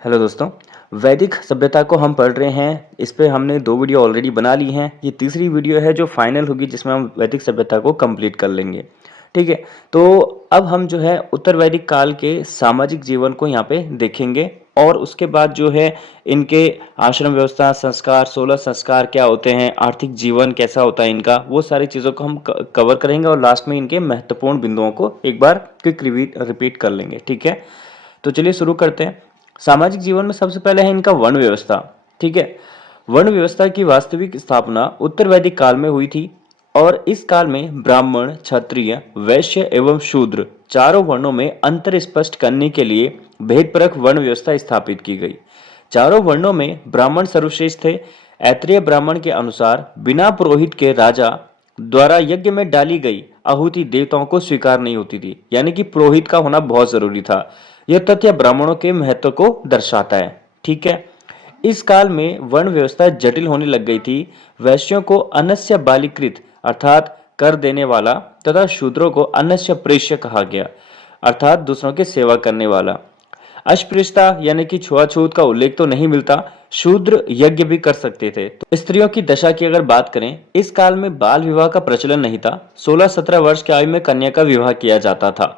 Hello दोस्तों। वैदिक सभ्यता को हम पढ़ रहे हैं। इस पे हमने 2 वीडियो ऑलरेडी बना ली हैं। ये तीसरी वीडियो है जो फाइनल होगी जिसमें हम वैदिक सभ्यता को कंप्लीट कर लेंगे। ठीक है। तो अब हम जो है उत्तर वैदिक काल के सामाजिक जीवन को यहाँ पे देखेंगे और उसके बाद जो है इनके आश्रम व्यवस्था, संस्कार, 16 संस्कार क्या होते हैं, आर्थिक जीवन कैसा होता है इनका, वो सारी चीज़ों को हम कवर करेंगे और लास्ट में इनके महत्वपूर्ण बिंदुओं को एक बार क्विक रिपीट कर लेंगे। ठीक है। तो चलिए शुरू करते हैं। सामाजिक जीवन में सबसे पहले है इनका वर्ण व्यवस्था। ठीक है। वर्ण व्यवस्था की वास्तविक स्थापना उत्तर वैदिक काल में हुई थी और इस काल में ब्राह्मण, क्षत्रिय, वैश्य एवं शूद्र चारों वर्णों में अंतर स्पष्ट करने के लिए भेदपरक वर्ण व्यवस्था स्थापित की गई। चारों वर्णों में ब्राह्मण सर्वश्रेष्ठ थे। ऐत्रेय ब्राह्मण के अनुसार बिना पुरोहित के राजा द्वारा यज्ञ में डाली गई आहुति देवताओं को स्वीकार नहीं होती थी, यानी कि पुरोहित का होना बहुत जरूरी था। यह तथ्य ब्राह्मणों के महत्व को दर्शाता है। ठीक है। इस काल में वर्ण व्यवस्था जटिल होने लग गई थी। वैश्यों को अनस्य बालीकृत अर्थात कर देने वाला तथा शूद्रों को अनस्य प्रेष्य कहा गया, अर्थात दूसरों की सेवा करने वाला। अस्पृश्यता यानी कि छुआछूत का उल्लेख तो नहीं मिलता। शूद्र यज्ञ भी कर सकते थे। तो स्त्रियों की दशा की अगर बात करें, इस काल में बाल विवाह का प्रचलन नहीं था। 16-17 वर्ष की आयु में कन्या का विवाह किया जाता था।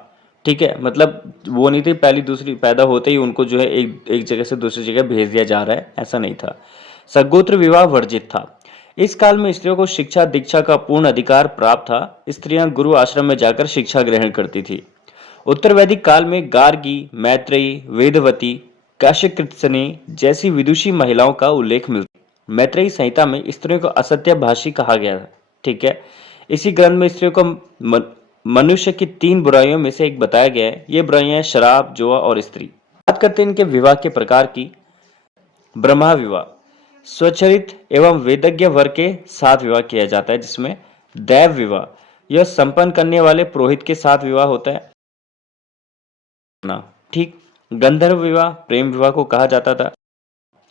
ठीक है। मतलब वो नहीं थी पहली दूसरी पैदा होते ही उनको जो है एक जगह से दूसरी जगह भेज दिया जा रहा है, ऐसा नहीं था। सगोत्र विवाह वर्जित था। इस काल में स्त्रियों को शिक्षा दीक्षा का पूर्ण अधिकार प्राप्त था। स्त्रियां गुरु आश्रम में जाकर शिक्षा ग्रहण करती थी। उत्तर वैदिक काल में गार्गी, मैत्रेयी, वेदवती, काश्यकृत्सनी जैसी विदुषी महिलाओं का उल्लेख मिलता है। मैत्रेयी संहिता में स्त्रियों को असत्य भाषी कहा गया था। ठीक है। इसी ग्रंथ में स्त्रियों को मनुष्य की 3 बुराइयों में से एक बताया गया है। ये बुराइयां शराब, जुआ और स्त्री। बात करते हैं इनके विवाह के प्रकार की। ब्रह्मा विवाह स्वचरित एवं वेदज्ञ वर्ग के साथ विवाह किया जाता है, जिसमें दैव विवाह यह संपन्न करने वाले पुरोहित के साथ विवाह होता है ना। ठीक। गंधर्व विवाह प्रेम विवाह को कहा जाता था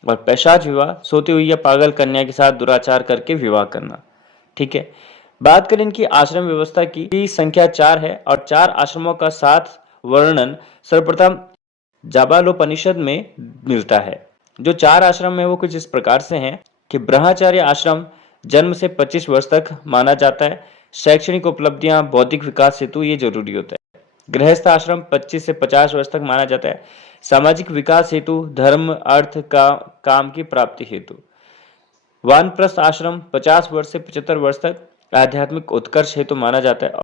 और पैशाच विवाह सोती हुई या पागल कन्या के साथ दुराचार करके विवाह करना। ठीक है। बात करें इनकी आश्रम व्यवस्था की संख्या 4 है और 4 आश्रमों का साथ वर्णन सर्वप्रथम जाबालोपनिषद में मिलता है। जो 4 आश्रम है वो कुछ इस प्रकार से हैं कि ब्रह्मचार्य आश्रम जन्म से 25 वर्ष तक माना जाता है। शैक्षणिक उपलब्धियां, बौद्धिक विकास हेतु ये जरूरी होता है। गृहस्थ आश्रम 25 से 50 वर्ष तक माना जाता है। सामाजिक विकास हेतु, धर्म, अर्थ का काम की प्राप्ति हेतु। वानप्रस्थ आश्रम 50 वर्ष से 75 वर्ष तक आध्यात्मिक उत्कर्ष हेतु माना जाता है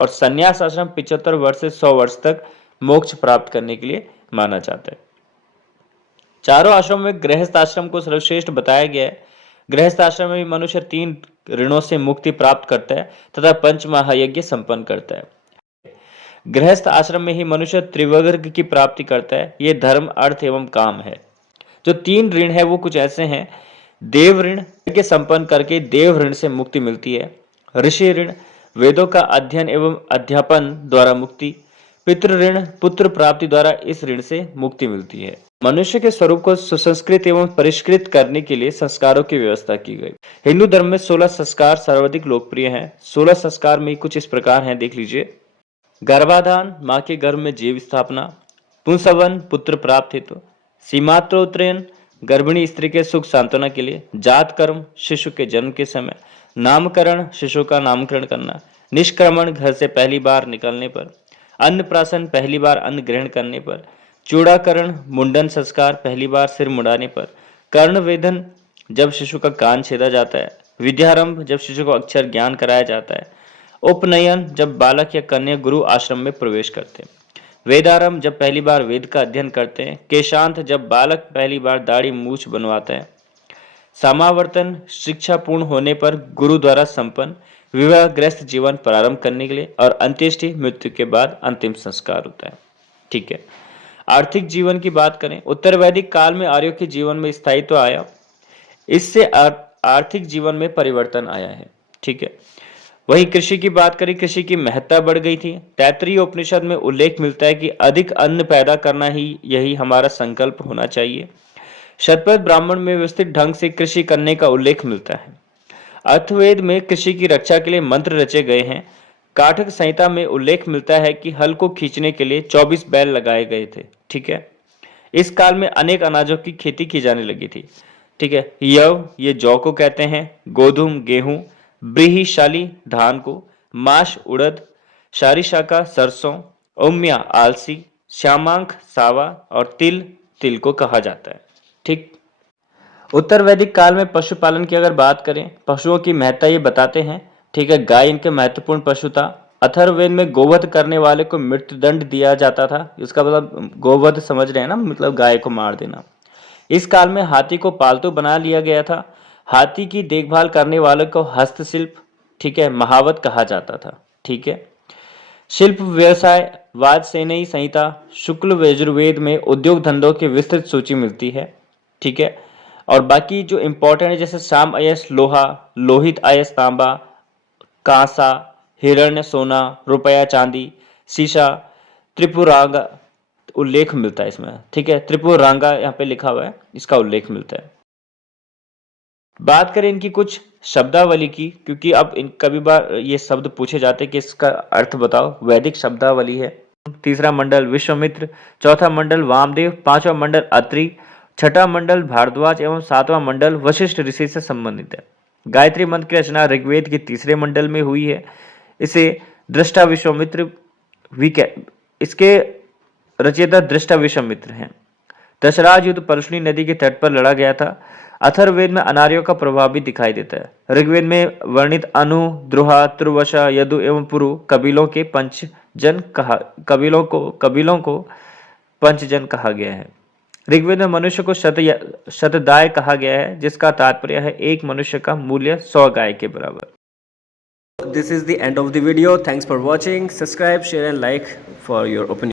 और संन्यास आश्रम 75 वर्ष से 100 वर्ष तक मोक्ष प्राप्त करने के लिए माना जाता है। चारों आश्रम में गृहस्थ आश्रम को सर्वश्रेष्ठ बताया गया है। गृहस्थ आश्रम में मनुष्य 3 ऋणों से मुक्ति प्राप्त करता है तथा 5 महायज्ञ संपन्न करता है। गृहस्थ आश्रम में ही मनुष्य त्रिवर्ग की प्राप्ति करता है। ये धर्म, अर्थ एवं काम है। जो 3 ऋण है वो कुछ ऐसे हैं। देव ऋण के संपन्न करके देव ऋण से मुक्ति मिलती है। ऋषि ऋण वेदों का अध्ययन एवं अध्यापन द्वारा मुक्ति। पितृ ऋण पुत्र प्राप्ति द्वारा इस ऋण से मुक्ति मिलती है। मनुष्य के स्वरूप को सुसंस्कृत एवं परिष्कृत करने के लिए संस्कारों की व्यवस्था की गई। हिंदू धर्म में 16 संस्कार सर्वाधिक लोकप्रिय हैं। 16 संस्कार में कुछ इस प्रकार हैं, देख लीजिए। गर्भाधान, मां के गर्भ में जीव स्थापना। पुंसवन, पुत्र प्राप्त हेतु। सीमात्रोत्तरयन, गर्भिणी स्त्री के सुख सांत्वना के लिए। जात कर्म, शिशु के जन्म के समय। नामकरण, शिशु का नामकरण करना। निष्क्रमण, घर से पहली बार निकलने पर। अन्नप्राशन, पहली बार अन्न ग्रहण करने पर। चूड़ाकरण, मुंडन संस्कार, पहली बार सिर मुड़ाने पर। कर्णवेधन, जब शिशु का कान छेदा जाता है। विद्यारंभ, जब शिशु को अक्षर ज्ञान कराया जाता है। उपनयन, जब बालक या कन्या गुरु आश्रम में प्रवेश करते हैं। वेदारंभ, जब पहली बार वेद का अध्ययन करते हैं। केशांत, जब बालक पहली बार दाढ़ी मूछ बनवाते हैं। समावर्तन, शिक्षा पूर्ण होने पर गुरु द्वारा संपन्न। विवाहग्रस्त जीवन प्रारंभ करने के लिए। और अंत्येष्टि, मृत्यु के बाद अंतिम संस्कार होता है। ठीक है। आर्थिक जीवन की बात करें, उत्तर वैदिक काल में आर्यों के जीवन में स्थायित्व आया। इससे आर्थिक जीवन में परिवर्तन आया है। ठीक है। वहीं कृषि की बात करें, कृषि की महत्ता बढ़ गई थी। तैत्तिरीय उपनिषद में उल्लेख मिलता है कि अधिक अन्न पैदा करना ही यही हमारा संकल्प होना चाहिए। शतपथ ब्राह्मण में व्यवस्थित ढंग से कृषि करने का उल्लेख मिलता है। अथर्ववेद में कृषि की रक्षा के लिए मंत्र रचे गए हैं। काठक संहिता में उल्लेख मिलता है कि हल को खींचने के लिए 24 बैल लगाए गए थे। ठीक है। इस काल में अनेक अनाजों की खेती की जाने लगी थी। ठीक है, यव ये जौ को कहते हैं, गोधूम गेहूं, ब्रीहिशाली धान को, माश उड़द, शारिशाका सरसों, उम्या आलसी, श्यामांक सावा और तिल तिल को कहा जाता है। ठीक। उत्तर वैदिक काल में पशुपालन की अगर बात करें, पशुओं की महत्ता ये बताते हैं। ठीक है, गाय इनके महत्वपूर्ण पशु था। अथर्ववेद में गोवध करने वाले को मृत्युदंड दिया जाता था। इसका मतलब गोवध समझ रहे हैं ना, मतलब गाय को मार देना। इस काल में हाथी को पालतू बना लिया गया था। हाथी की देखभाल करने वाले को हस्तशिल्प, ठीक है, महावत कहा जाता था। ठीक है, शिल्प व्यवसाय वाजसेनेयी संहिता शुक्ल यजुर्वेद में उद्योग धंधों की विस्तृत सूची मिलती है। ठीक है, और बाकी जो इंपॉर्टेंट है जैसे साम अयस लोहा, लोहित अयस तांबा, कांसा, हिरण्य सोना, रुपया चांदी, शीशा, त्रिपुरांगा उल्लेख मिलता है इसमें। ठीक है, त्रिपुरांगा यहाँ पे लिखा हुआ है, इसका उल्लेख मिलता है। बात करें इनकी कुछ शब्दावली की, क्योंकि अब कभी बार ये शब्द पूछे जाते हैं कि इसका अर्थ बताओ। वैदिक शब्दावली है। तीसरा मंडल विश्वामित्र, चौथा मंडल वामदेव, पांचवा मंडल अत्रि, छठा मंडल भारद्वाज एवं सातवां मंडल वशिष्ठ ऋषि से संबंधित है। गायत्री मंत्र की रचना ऋग्वेद के तीसरे मंडल में हुई है। इसे दृष्टा विश्वामित्र इसके रचयिता दृष्टा विश्वामित्र हैं। दशराज युद्ध परशुनी नदी के तट पर लड़ा गया था। अथर्ववेद में अनार्यों का प्रभाव भी दिखाई देता है। ऋग्वेद में वर्णित अनु, द्रुहा, तुर्वशा, यदु एवं पुरु कबीलों को पंचजन कहा गया है। ऋग्वेद में मनुष्य को शतदाय कहा गया है, जिसका तात्पर्य है एक मनुष्य का मूल्य 100 गाय के बराबर। This is the end of the video. Thanks for watching. Subscribe, share and like for your opinion.